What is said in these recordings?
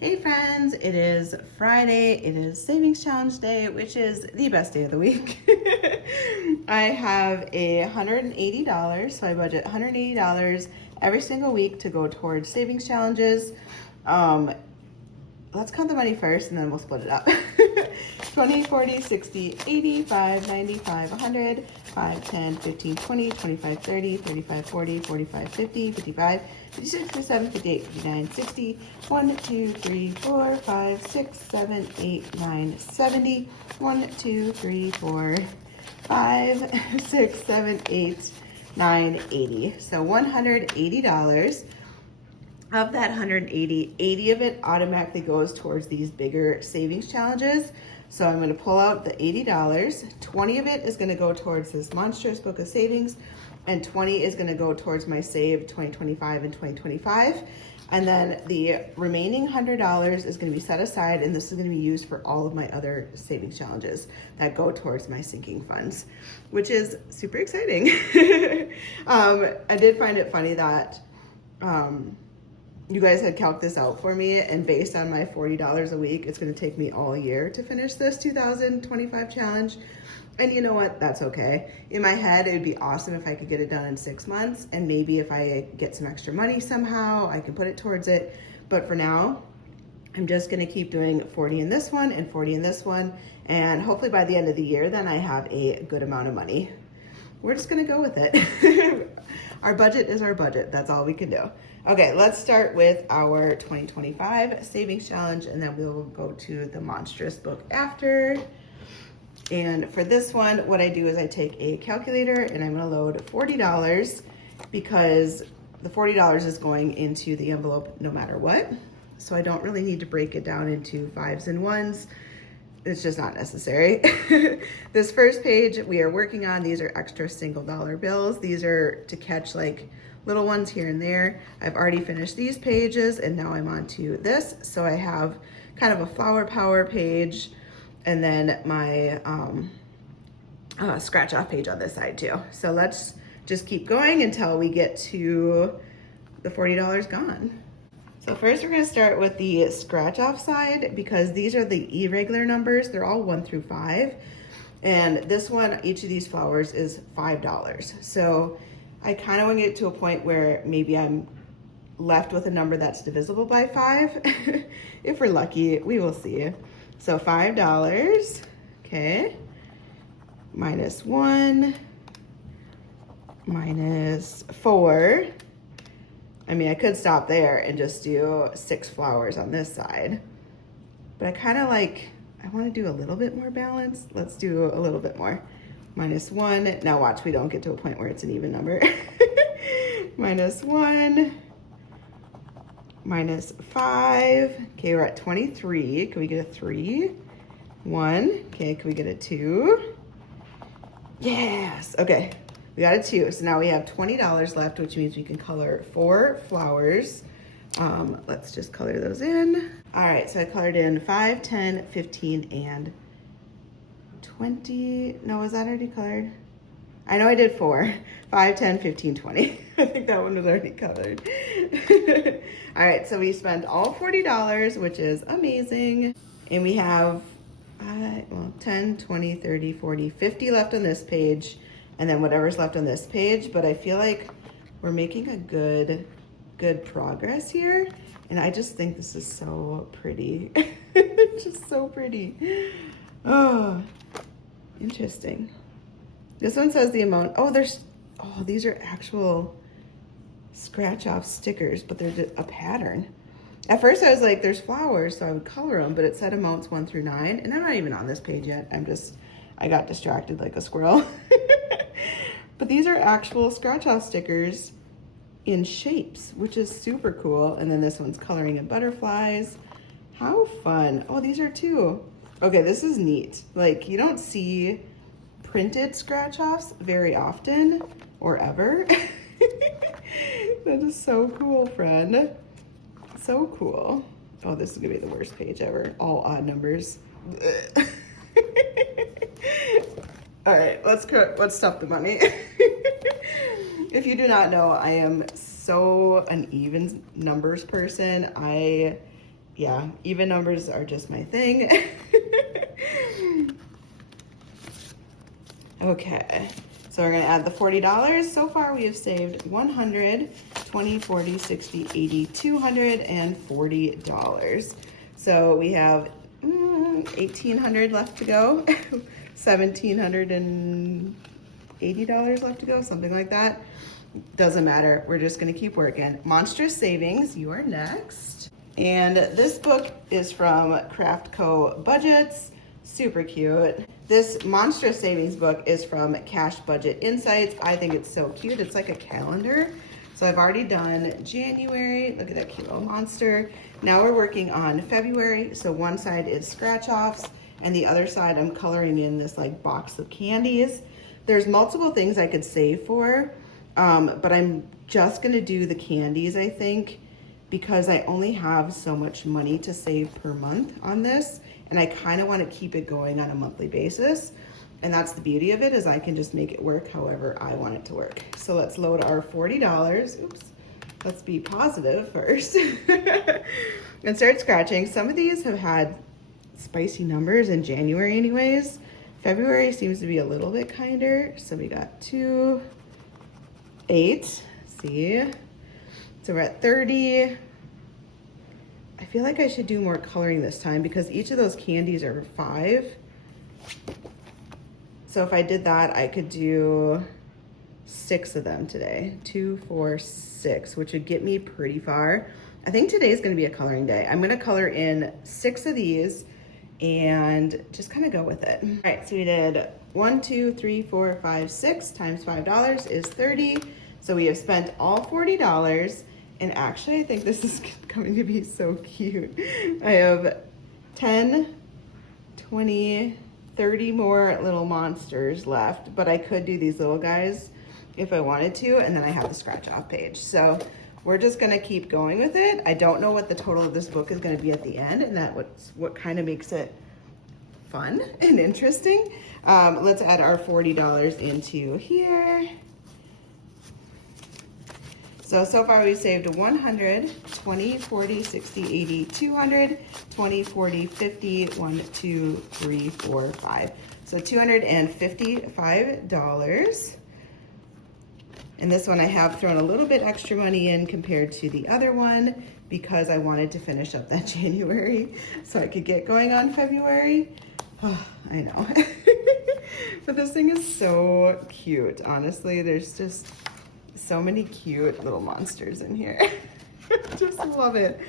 Hey friends, it is Friday. It is Savings Challenge Day, which is the best day of the week. I have $180, so I budget $180 every single week to go towards savings challenges. Let's count the money first and then we'll split it up. 20, 40, 60, 80, 5, 95, 100, 5, 10, 15, 20, 25, 30, 35, 40, 45, 50, 55, 56, 57, 58, 59, 60, 1, 2, 3, 4, 5, 6, 7, 8, 9, 70, 1, 2, 3, 4, 5, 6, 7, 8, 9, 80. So $180. Of that 180, 80 of it automatically goes towards these bigger savings challenges. So I'm going to pull out the $80. 20 of it is going to go towards this Monstrous book of savings, and 20 is going to go towards my Save 2025 and 2025. And then the remaining $100 is going to be set aside, and this is going to be used for all of my other savings challenges that go towards my sinking funds, which is super exciting. I did find it funny that you guys had calced this out for me, and based on my $40 a week, it's going to take me all year to finish this 2025 challenge. And you know what? That's okay. In my head, it would be awesome if I could get it done in 6 months, and maybe if I get some extra money somehow, I can put it towards it. But for now, I'm just going to keep doing 40 in this one and 40 in this one, and hopefully by the end of the year, then I have a good amount of money. We're just going to go with it. Our budget is our budget. That's all we can do. Okay, let's start with our 2025 savings challenge, and then we'll go to the Monstrous book after. And for this one, what I do is I take a calculator and I'm going to load $40 because the $40 is going into the envelope no matter what. So I don't really need to break it down into fives and ones. It's just not necessary. This first page we are working on, these are extra single dollar bills. These are to catch like little ones here and there. I've already finished these pages and now I'm on to this. So I have kind of a flower power page and then my scratch off page on this side too. So let's just keep going until we get to the $40 gone. So first we're going to start with the scratch off side because these are the irregular numbers. They're all 1 through 5. And this one, each of these flowers is $5. So I kind of want to get to a point where maybe I'm left with a number that's divisible by 5. If we're lucky, we will see. So $5, okay, minus 1, minus 4. I mean, I could stop there and just do 6 flowers on this side, but I kind of like, I want to do a little bit more balance. Let's do a little bit more. Minus 1. Now watch, we don't get to a point where it's an even number. Minus 1. Minus 5. Okay, we're at 23. Can we get a 3? 1. Okay, can we get a 2? Yes. Okay, we got a 2. So now we have $20 left, which means we can color 4 flowers. Let's just color those in. All right, so I colored in 5, 10, 15, and 20. No, was that already colored? I know I did 4. 5, 10, 15, 20. I think that one was already colored. All right, so we spent all $40, which is amazing. And we have 10, 20, 30, 40, 50 left on this page, and then whatever's left on this page. But I feel like we're making a good progress here. And I just think this is so pretty. It's just so pretty. Oh, interesting. This one says the amount. Oh, these are actual scratch off stickers, but they're just a pattern. At first I was like, there's flowers, so I would color them, but it said amounts 1 through 9, and I'm not even on this page yet. I got distracted like a squirrel. But these are actual scratch off stickers in shapes, which is super cool. And then this one's coloring in butterflies. How fun. Oh, these are 2. Okay, this is neat. Like, you don't see printed scratch offs very often or ever. That is so cool, friend. So cool. Oh, this is gonna be the worst page ever. All odd numbers. All right, let's stuff the money. If you do not know, I am so an even numbers person. I yeah, even numbers are just my thing. Okay, so we're gonna add the $40. So far we have saved 100, 20, 40, 60, 80, $240. So we have $1,800 left to go, $1,780 left to go, something like that. Doesn't matter, we're just gonna keep working. Monstrous Savings, you are next. And this book is from Craft Co. Budgets, super cute. This Monstrous Savings book is from Cash Budget Insights. I think it's so cute, it's like a calendar. So I've already done January, look at that cute little monster. Now we're working on February. So one side is scratch offs and the other side I'm coloring in this like box of candies. There's multiple things I could save for, but I'm just gonna do the candies, I think, because I only have so much money to save per month on this, and I kind of want to keep it going on a monthly basis. And that's the beauty of it, is I can just make it work however I want it to work. So let's load our $40. Oops, let's be positive first. And start scratching. Some of these have had spicy numbers in January anyways. February seems to be a little bit kinder. So we got 2, 8, see? So we're at 30. I feel like I should do more coloring this time because each of those candies are 5. So if I did that, I could do 6 of them today. 2, 4, 6, which would get me pretty far. I think today's gonna be a coloring day. I'm gonna color in 6 of these and just kind of go with it. All right, so we did 1, 2, 3, 4, 5, 6 times $5 is 30. So we have spent all $40. And actually, I think this is going to be so cute. I have 10, 20, 30 more little monsters left, but I could do these little guys if I wanted to, and then I have the scratch off page. So we're just gonna keep going with it. I don't know what the total of this book is gonna be at the end, and that's what kind of makes it fun and interesting. Let's add our $40 into here. So far we've saved 100, 20, 40, 60, 80, 200, 20, 40, 50, 1, 2, 3, 4, 5. So $255. And this one I have thrown a little bit extra money in compared to the other one because I wanted to finish up that January so I could get going on February. Oh, I know. But this thing is so cute. Honestly, there's just so many cute little monsters in here. Just love it.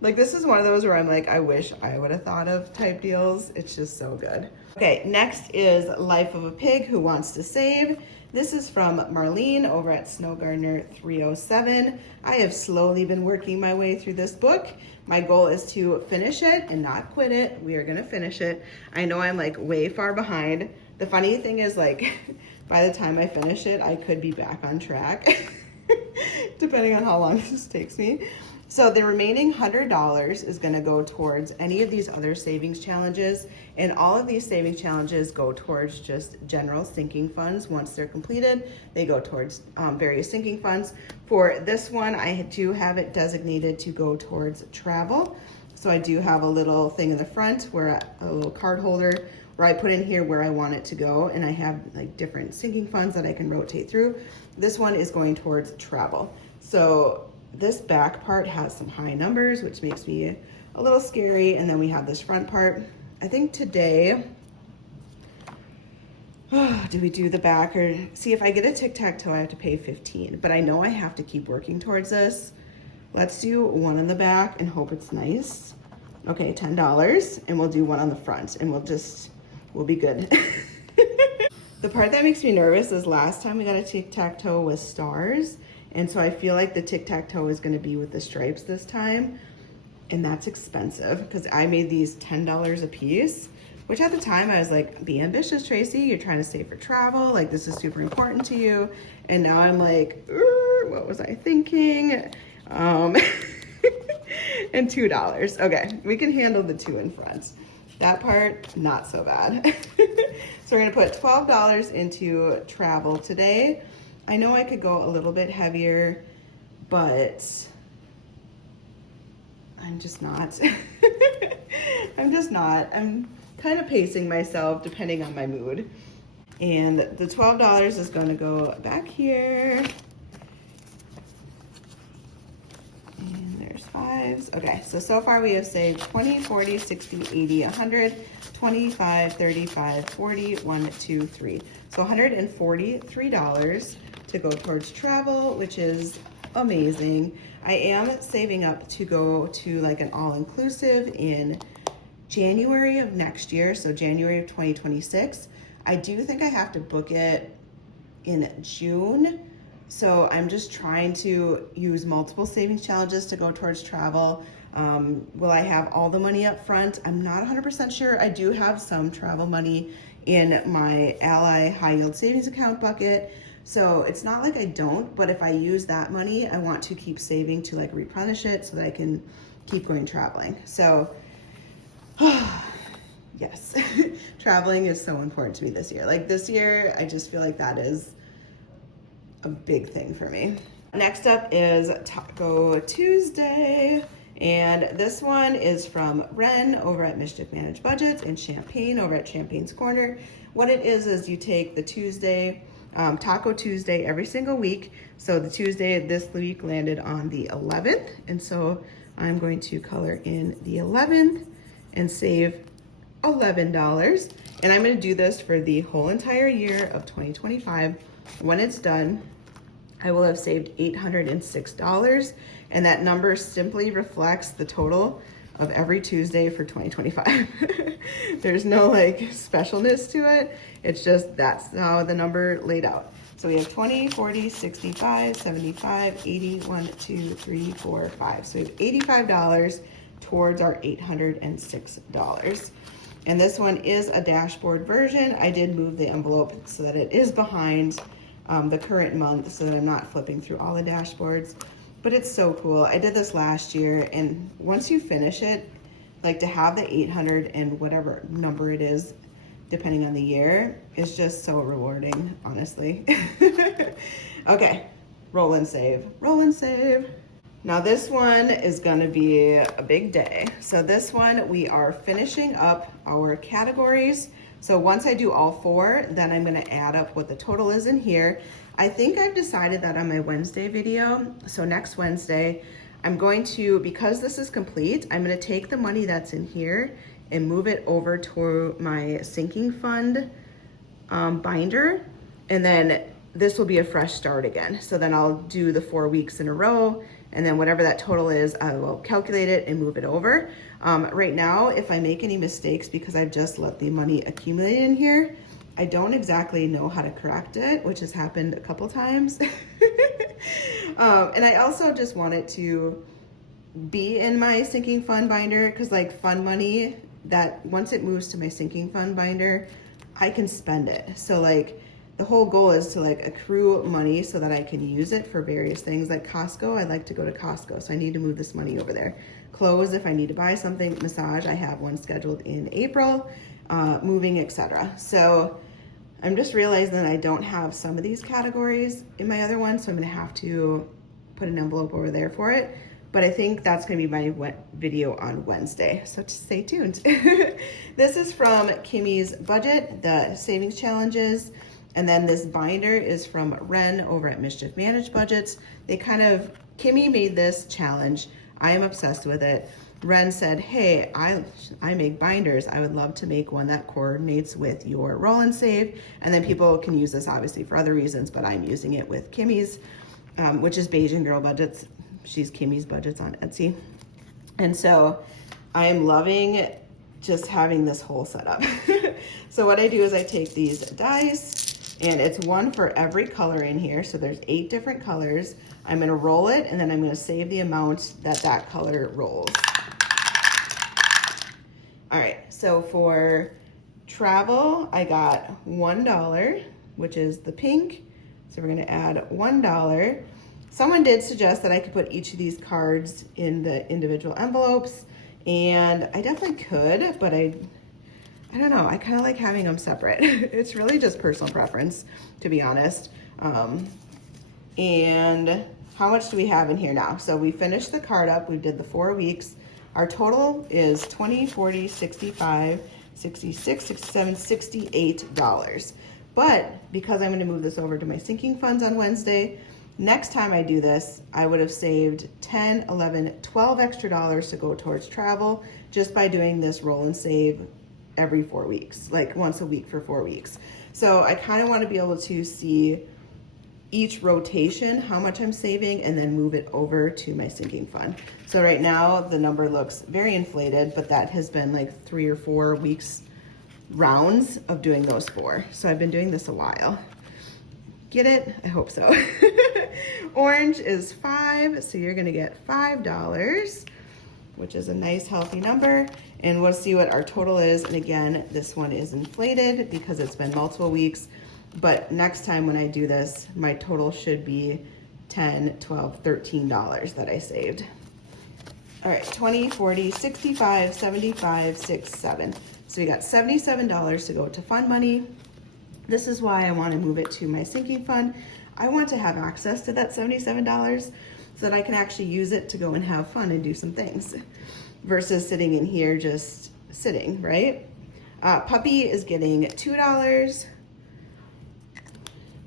Like, this is one of those where I'm like, I wish I would have thought of type deals. It's just so good. Okay, next is Life of a Pig Who Wants to Save. This is from Marlene over at Snow Gardener 307. I have slowly been working my way through this book. My goal is to finish it and not quit it. We are gonna finish it. I know I'm like way far behind. The funny thing is, like, by the time I finish it, I could be back on track, depending on how long this takes me. So the remaining $100 is gonna go towards any of these other savings challenges, and all of these savings challenges go towards just general sinking funds. Once they're completed, they go towards various sinking funds. For this one, I do have it designated to go towards travel. So I do have a little thing in the front where a little card holder where I put in here where I want it to go, and I have like different sinking funds that I can rotate through. This one is going towards travel. So this back part has some high numbers, which makes me a little scary, and then we have this front part. I think today, do we do the back, or see, if I get a tic-tac-toe, I have to pay 15, but I know I have to keep working towards this. Let's do one in the back and hope it's nice. Okay, $10, and we'll do one on the front, and we'll be good. The part that makes me nervous is last time we got a tic-tac-toe with stars, and so I feel like the tic-tac-toe is gonna be with the stripes this time, and that's expensive because I made these $10 a piece, which at the time I was like, be ambitious, Tracy, you're trying to save for travel, like this is super important to you. And now I'm like, what was I thinking? And $2. Okay, we can handle the 2 in front. That part, not so bad. So we're gonna put $12 into travel today. I know I could go a little bit heavier, but I'm just not. I'm just not. I'm kind of pacing myself depending on my mood. And the $12 is going to go back here. And there's fives. Okay, so far we have saved 20, 40, 60, 80, 100, 25, 35, 40, 1, 2, 3. So $143 to go towards travel, which is amazing. I am saving up to go to like an all-inclusive in January of next year, so January of 2026. I do think I have to book it in June, so I'm just trying to use multiple savings challenges to go towards travel. Will I have all the money up front? I'm not 100% sure. I do have some travel money in my Ally high yield savings account bucket, so it's not like I don't, but if I use that money, I want to keep saving to like replenish it so that I can keep going traveling. So yes, traveling is so important to me this year. Like this year, I just feel like that is a big thing for me. Next up is Taco Tuesday. And this one is from Ren over at Mischief Managed Budgets and Champagne over at Champagne's Corner. What it is you take the Tuesday, Taco Tuesday every single week. So the Tuesday this week landed on the 11th. And so I'm going to color in the 11th and save $11. And I'm going to do this for the whole entire year of 2025. When it's done, I will have saved $806. And that number simply reflects the total of every Tuesday for 2025. There's no like specialness to it. It's just that's how the number laid out. So we have 20, 40, 65, 75, 80, 1, 2, 3, 4, 5. So we have $85 towards our $806. And this one is a dashboard version. I did move the envelope so that it is behind the current month so that I'm not flipping through all the dashboards. But it's so cool. I did this last year, and once you finish it, like to have the 800 and whatever number it is, depending on the year, is just so rewarding, honestly. Okay, roll and save, roll and save. Now this one is gonna be a big day. So this one, we are finishing up our categories. So once I do all four, then I'm gonna add up what the total is in here. I think I've decided that on my Wednesday video. So next Wednesday, I'm going to, because this is complete, I'm gonna take the money that's in here and move it over to my sinking fund binder. And then this will be a fresh start again. So then I'll do the 4 weeks in a row, and then whatever that total is, I will calculate it and move it over. Right now, if I make any mistakes because I've just let the money accumulate in here, I don't exactly know how to correct it, which has happened a couple times. And I also just want it to be in my sinking fund binder, because like fund money, that once it moves to my sinking fund binder, I can spend it. So like the whole goal is to like accrue money so that I can use it for various things. Like Costco, I like to go to Costco, so I need to move this money over there. Clothes, if I need to buy something. Massage, I have one scheduled in April. Moving, etc. So I'm just realizing that I don't have some of these categories in my other one, so I'm gonna have to put an envelope over there for it. But I think that's gonna be my video on Wednesday, so just stay tuned. This is from Kimmy's Budget, the savings challenges. And then this binder is from Ren over at Mischief Managed Budgets. Kimmy made this challenge. I am obsessed with it. Ren said, hey, I make binders. I would love to make one that coordinates with your roll and save. And then people can use this obviously for other reasons, but I'm using it with Kimmy's, which is Beijing Girl Budgets. She's Kimmy's Budgets on Etsy. And so I'm loving just having this whole setup. So what I do is I take these dice, and it's one for every color in here. So there's 8 different colors. I'm gonna roll it, and then I'm gonna save the amount that color rolls. All right, so for travel, I got $1, which is the pink. So we're gonna add $1. Someone did suggest that I could put each of these cards in the individual envelopes, and I definitely could, but I don't know, I kind of like having them separate. It's really just personal preference, to be honest. And how much do we have in here now? So we finished the card up, we did the 4 weeks. Our total is $20, $40, $65, $66, $67, $68. But because I'm gonna move this over to my sinking funds on Wednesday, next time I do this, I would have saved 10, 11, 12 extra dollars to go towards travel just by doing this roll and save every 4 weeks, like once a week for 4 weeks. So I kind of want to be able to see each rotation, how much I'm saving, and then move it over to my sinking fund. So right now the number looks very inflated, but that has been like 3 or 4 weeks rounds of doing those 4. So I've been doing this a while. Get it? I hope so. Orange is 5, so you're gonna get $5, which is a nice healthy number. And we'll see what our total is. And again, this one is inflated because it's been multiple weeks. But next time when I do this, my total should be $10, $12, $13 that I saved. All right, 20, 40, 65, 75, 6, 7. So we got $77 to go to fund money. This is why I want to move it to my sinking fund. I want to have access to that $77 so that I can actually use it to go and have fun and do some things versus sitting in here just sitting, right? Puppy is getting $2.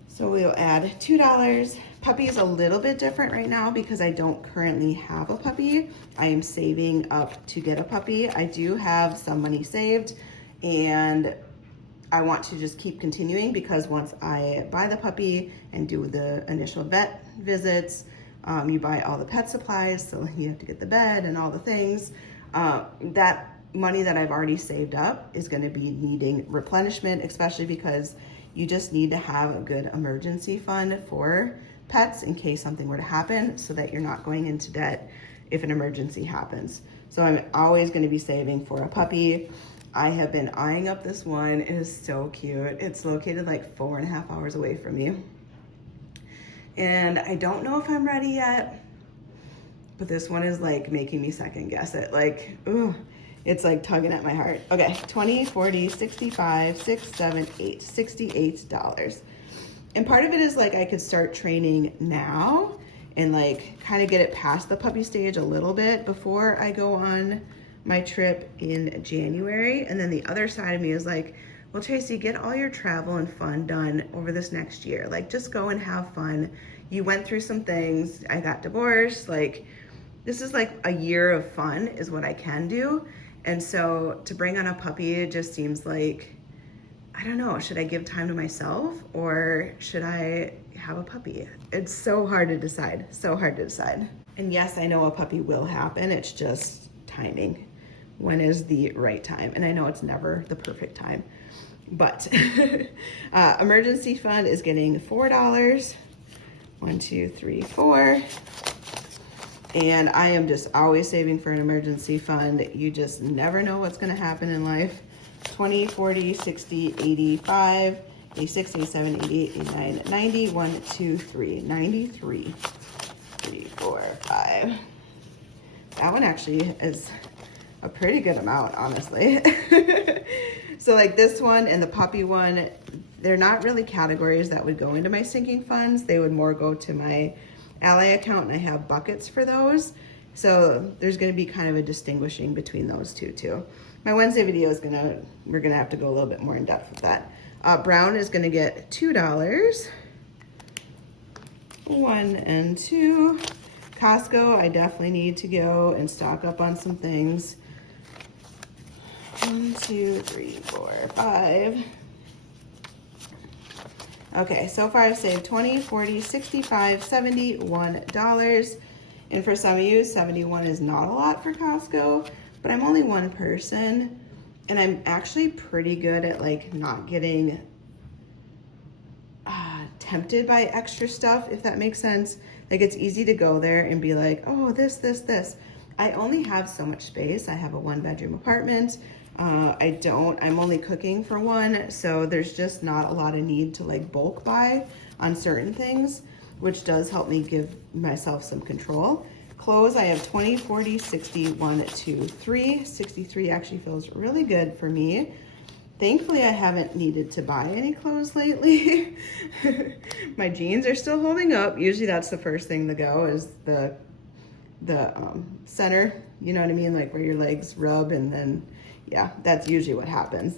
So we'll add $2. Puppy is a little bit different right now because I don't currently have a puppy. I am saving up to get a puppy. I do have some money saved and I want to just keep continuing because once I buy the puppy and do the initial vet visits, you buy all the pet supplies, so you have to get the bed and all the things. That money that I've already saved up is going to be needing replenishment, especially because you just need to have a good emergency fund for pets in case something were to happen so that you're not going into debt if an emergency happens. So I'm always going to be saving for a puppy. I have been eyeing up this one. It is so cute. It's located like 4.5 hours away from me. And I don't know if I'm ready yet, but this one is like making me second guess it. Like, ooh, it's like tugging at my heart. Okay, 20, 40, 65, 6, 7, 8, $68. And part of it is like I could start training now and like kind of get it past the puppy stage a little bit before I go on my trip in January. And then the other side of me is like, well, Tracy, get all your travel and fun done over this next year. Like, just go and have fun. You went through some things. I got divorced. Like, this is like a year of fun is what I can do. And so to bring on a puppy, it just seems like, I don't know, should I give time to myself or should I have a puppy? It's so hard to decide, so hard to decide. And yes, I know a puppy will happen. It's just timing. When is the right time? And I know it's never the perfect time, but emergency fund is getting $4. 1, 2, 3, 4. And I am just always saving for an emergency fund. You just never know what's gonna happen in life. 20, 40, 60, 85, 86, 87, 88, 89, 90, 1, 2, 3, 93, 3, 4, 5. That one actually is a pretty good amount, honestly. So like this one and the puppy one, they're not really categories that would go into my sinking funds. They would more go to my Ally account, and I have buckets for those. So there's gonna be kind of a distinguishing between those two too. My Wednesday video is we're gonna have to go a little bit more in depth with that. Brown is gonna get $2. 1 and 2. Costco, I definitely need to go and stock up on some things. 1, 2, 3, 4, 5. Okay, so far I've saved 20, 40, 65, $71. And for some of you, 71 is not a lot for Costco, but I'm only one person and I'm actually pretty good at like not getting tempted by extra stuff, if that makes sense. Like it's easy to go there and be like, oh, this. I only have so much space. I have a 1-bedroom apartment. I'm only cooking for one, so there's just not a lot of need to like bulk buy on certain things, which does help me give myself some control. Clothes, I have 20, 40, 60, 1, 2, 3. 63 actually feels really good for me. Thankfully, I haven't needed to buy any clothes lately. My jeans are still holding up. Usually that's the first thing to go is the center You know what I mean? Like where your legs rub and then, yeah, that's usually what happens.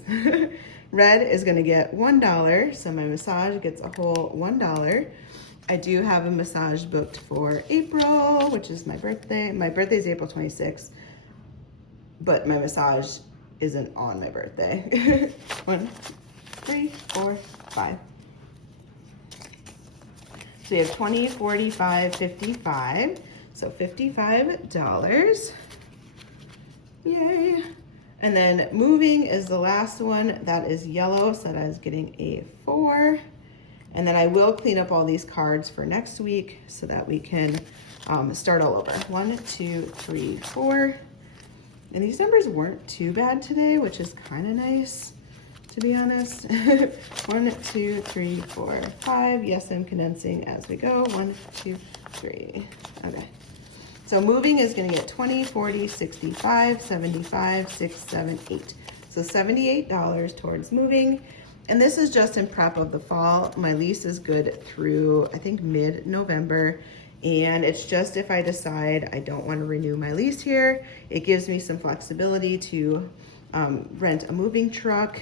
Red is gonna get $1, so my massage gets a whole $1. I do have a massage booked for April, which is my birthday. My birthday is April 26th, but my massage isn't on my birthday. 1, 2, 3, 4, 5. So we have 20, 45, 55. So $55. Yay. And then moving is the last one. That is yellow, so that is getting a 4. And then I will clean up all these cards for next week so that we can start all over. 1, 2, 3, 4. And these numbers weren't too bad today, which is kind of nice, to be honest. 1, 2, 3, 4, 5. Yes, I'm condensing as we go. 1, 2, 3. Okay. So moving is going to get 20, 40, 65, 75, 6, 7, 8. So $78 towards moving. And this is just in prep of the fall. My lease is good through, I think, mid-November. And it's just if I decide I don't want to renew my lease here, it gives me some flexibility to rent a moving truck.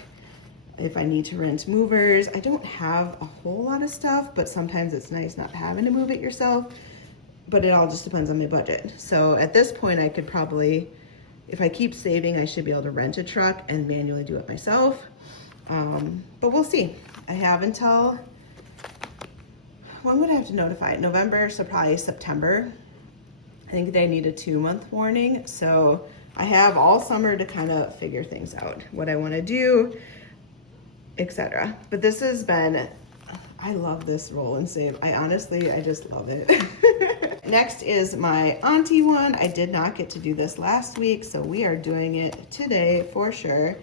If I need to rent movers, I don't have a whole lot of stuff, but sometimes it's nice not having to move it yourself. But it all just depends on my budget. So at this point, I could probably, if I keep saving, I should be able to rent a truck and manually do it myself. But we'll see. I have until, when would I have to notify it? November, so probably September. I think they need a 2-month warning. So I have all summer to kind of figure things out, what I want to do, etc. But this has been, I love this roll and save. I just love it. Next is my auntie one. I did not get to do this last week, so we are doing it today for sure.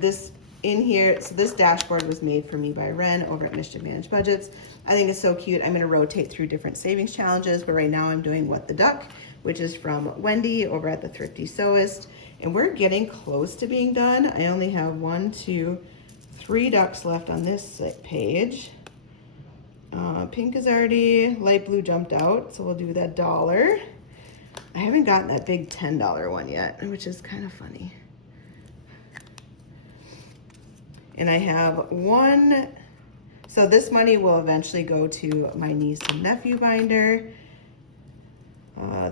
This in here, so this dashboard was made for me by Ren over at Mischief Managed Budgets. I think it's so cute. I'm gonna rotate through different savings challenges, but right now I'm doing What the Duck, which is from Wendy over at the Thrifty Sewist. And we're getting close to being done. I only have 1, 2, 3 ducks left on this page. Pink is already, light blue jumped out, so we'll do that $1. I haven't gotten that big $10 one yet, which is kind of funny. And I have 1, so this money will eventually go to my niece and nephew binder.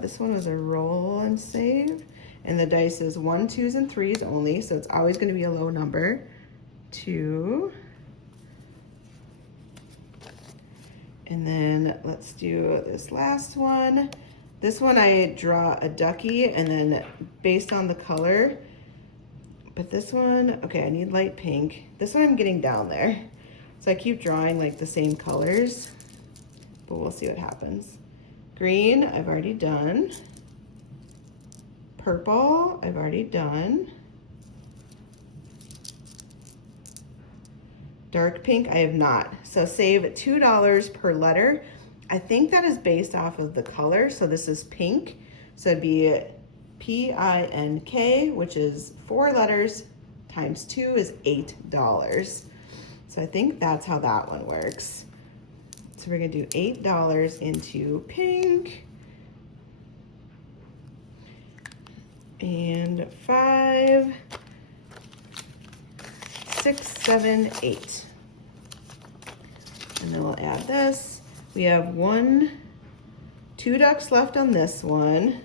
This one was a roll and save. And the dice is 1, 2s, and 3s only, so it's always gonna be a low number. 2. And then let's do this last one. This one I draw a ducky and then based on the color, but this one, okay, I need light pink. This one I'm getting down there. So I keep drawing like the same colors, but we'll see what happens. Green, I've already done. Purple, I've already done. Dark pink, I have not. So save $2 per letter. I think that is based off of the color. So this is pink. So it'd be P-I-N-K, which is 4 letters times 2 is $8. So I think that's how that one works. So we're gonna do $8 into pink. And 5, 6, 7, 8. And then we'll add this. We have 2 ducks left on this one.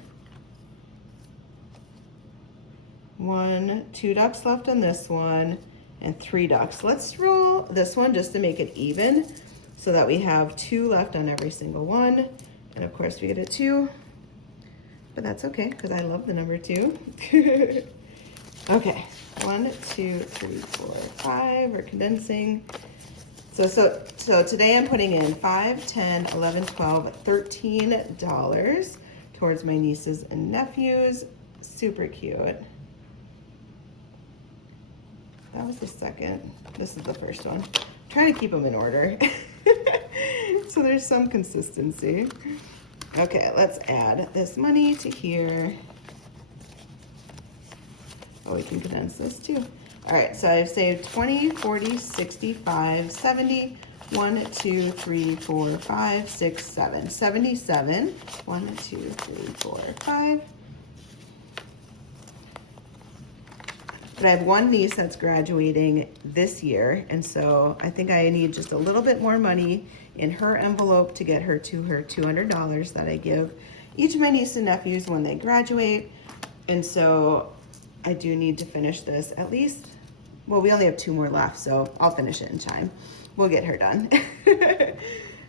2 ducks left on this one, and 3 ducks. Let's roll this one just to make it even so that we have 2 left on every single one. And of course we get a 2, but that's okay because I love the number 2. Okay, 1, 2, 3, 4, 5, we're condensing. So today I'm putting in 5, 10, 11, 12, $13 towards my nieces and nephews. Super cute. That was the second. This is the first one. I'm trying to keep them in order. So there's some consistency. Okay, let's add this money to here. Oh, we can condense this too. All right, so I've saved 20, 40, 65, 70, 1, 2, 3, 4, 5, 6, 7, 77. 1, 2, 3, 4, 5. But I have one niece that's graduating this year, and so I think I need just a little bit more money in her envelope to get her to her $200 that I give each of my nieces and nephews when they graduate. And so I do need to finish this at least. Well, we only have 2 more left, so I'll finish it in time. We'll get her done.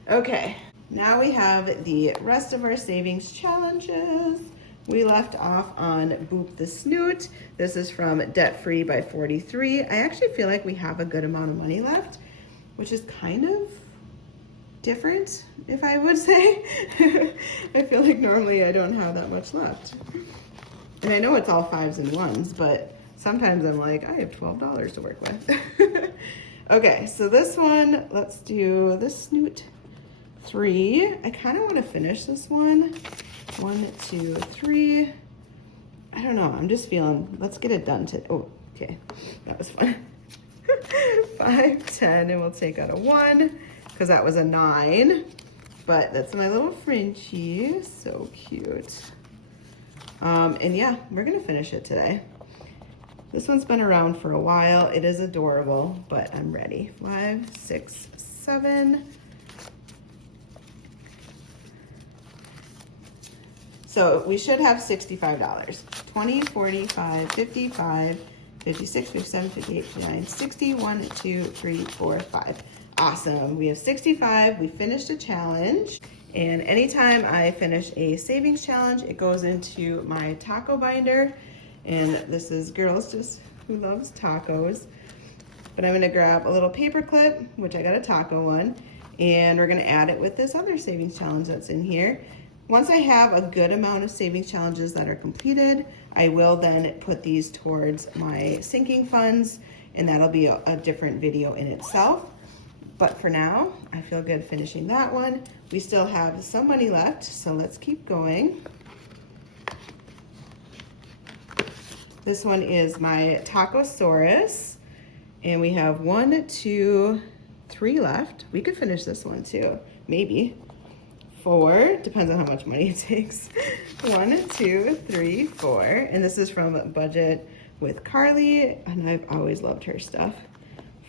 Okay, now we have the rest of our savings challenges. We left off on Boop the Snoot. This is from Debt Free by 43. I actually feel like we have a good amount of money left, which is kind of different, if I would say. I feel like normally I don't have that much left. And I know it's all 5s and 1s, but sometimes I'm like, I have $12 to work with. Okay, so this one, let's do the Snoot 3. I kind of want to finish this one. 1, 2, 3. I don't know. I'm just feeling, let's get it done today. Oh, okay. That was fun. 5, 10, and we'll take out a 1 because that was a 9. But that's my little Frenchie. So cute. And yeah, we're going to finish it today. This one's been around for a while. It is adorable, but I'm ready. 5, 6, 7. So we should have $65. 20, 45, 55, 56, 57, 58, 59, 60, 1, 2, 3, 4, 5. Awesome. We have 65. We finished a challenge. And anytime I finish a savings challenge, it goes into my taco binder. And this is girls just who loves tacos. But I'm gonna grab a little paper clip, which I got a taco one, and we're gonna add it with this other savings challenge that's in here. Once I have a good amount of savings challenges that are completed, I will then put these towards my sinking funds, and that'll be a different video in itself. But for now, I feel good finishing that one. We still have some money left, so let's keep going. This one is my Tacosaurus, and we have 1, 2, 3 left. We could finish this one too, maybe. 4, depends on how much money it takes. 1, 2, 3, 4, and this is from Budget with Carly, and I've always loved her stuff.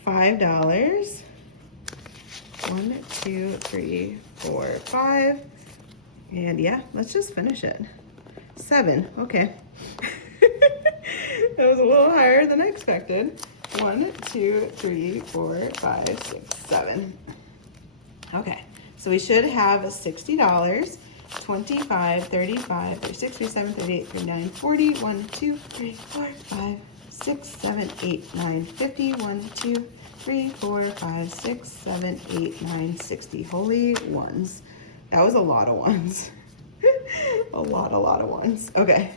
$5. 1, 2, 3, 4, 5, and yeah, let's just finish it. 7, okay. That was a little higher than I expected. 1, 2, 3, 4, 5, 6, 7. Okay, so we should have $60. 25, 35, 36, 37, 38, 39, 40. 1, 2, 3, 4, 5, 6, 7, 8, 9, 50. 1, 2, 3, 4, 5, 6, 7, 8, 9, 60. Holy ones. That was a lot of ones. a lot of ones. Okay.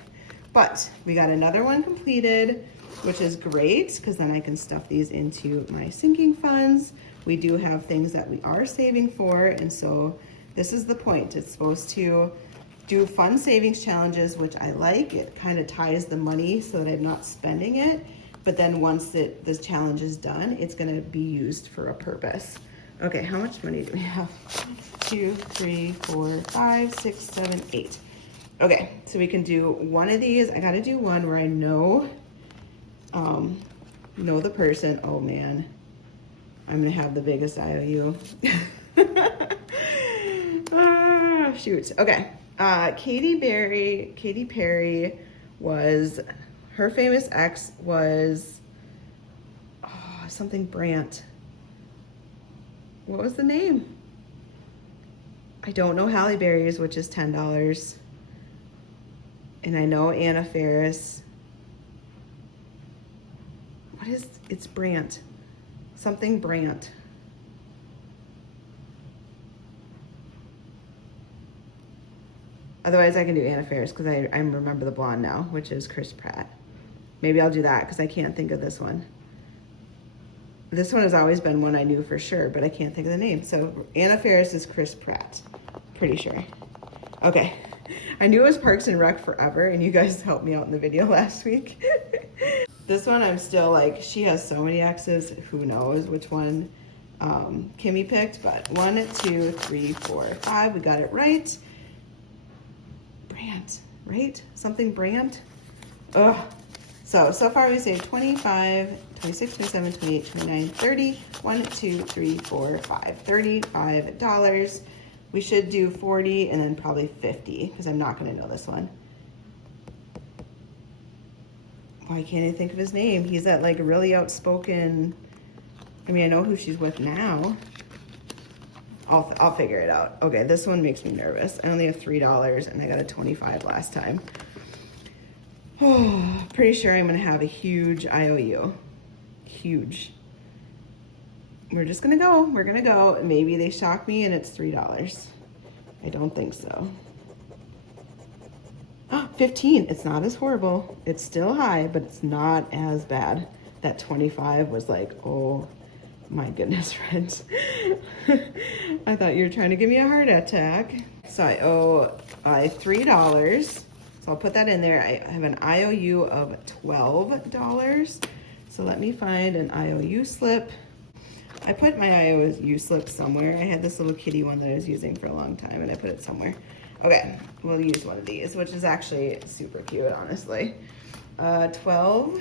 But we got another one completed, which is great because then I can stuff these into my sinking funds. We do have things that we are saving for, and so this is the point. It's supposed to do fun savings challenges, which I like. It kind of ties the money so that I'm not spending it. But then once this challenge is done, it's gonna be used for a purpose. Okay, how much money do we have? 1, 2, 3, 4, 5, 6, 7, 8. Okay, so we can do one of these. I gotta do one where I know the person. Oh man, I'm gonna have the biggest IOU. Shoot. Okay. Katy Perry was, her famous ex was something Brandt. What was the name? I don't know Halle Berry's, which is $10. And I know Anna Faris. It's Brandt. Something Brandt. Otherwise, I can do Anna Faris because I remember the blonde now, which is Chris Pratt. Maybe I'll do that because I can't think of this one. This one has always been one I knew for sure, but I can't think of the name. So Anna Faris is Chris Pratt. Pretty sure. Okay. I knew it was Parks and Rec forever, and you guys helped me out in the video last week. This one I'm still like, she has so many exes, who knows which one Kimmy picked, but 1, 2, 3, 4, 5, we got it right. Brandt, right? Something Brandt? Ugh. So far we saved 25, 26, 27, 28, 29, 30. 1, 2, 3, 4, 5. $35. We should do 40 and then probably 50 because I'm not going to know this one. Why can't I think of his name? He's that like really outspoken. I mean, I know who she's with now. I'll figure it out. Okay, this one makes me nervous. I only have $3 and I got a 25 last time. Oh, pretty sure I'm gonna have a huge IOU. Huge. We're just gonna go. We're gonna go. Maybe they shock me and it's $3. I don't think so. 15. It's not as horrible. It's still high, but it's not as bad. That 25 was like, oh my goodness, friends. I thought you were trying to give me a heart attack. So I owe $3. So I'll put that in there. I have an IOU of $12. So let me find an IOU slip. I put my IOU slip somewhere. I had this little kitty one that I was using for a long time and I put it somewhere. Okay, we'll use one of these, which is actually super cute, honestly. $12,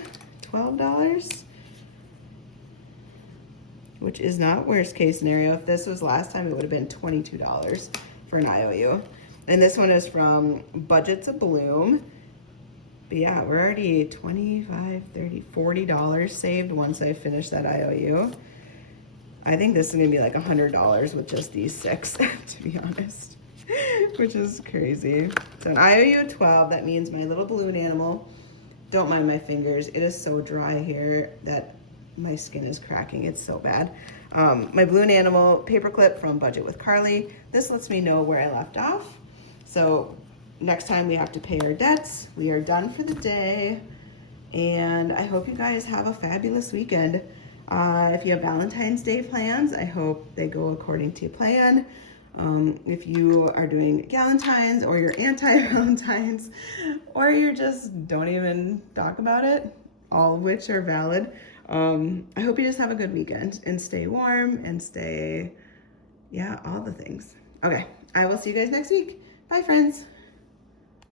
which is not worst case scenario. If this was last time, it would have been $22 for an IOU. And this one is from Budget to Bloom. But yeah, we're already $25, $30, $40 saved once I finish that IOU. I think this is gonna be like $100 with just these 6, to be honest. Which is crazy. So an IOU of 12, that means my little balloon animal. Don't mind my fingers. It is so dry here that my skin is cracking. It's so bad. My balloon animal paperclip from Budget with Carly. This lets me know where I left off. So next time we have to pay our debts. We are done for the day. And I hope you guys have a fabulous weekend. If you have Valentine's Day plans, I hope they go according to plan. If you are doing Galentine's or you're anti-Valentine's or you just don't even talk about it, all of which are valid. I hope you just have a good weekend and stay warm and stay, yeah, all the things. Okay, I will see you guys next week. Bye, friends.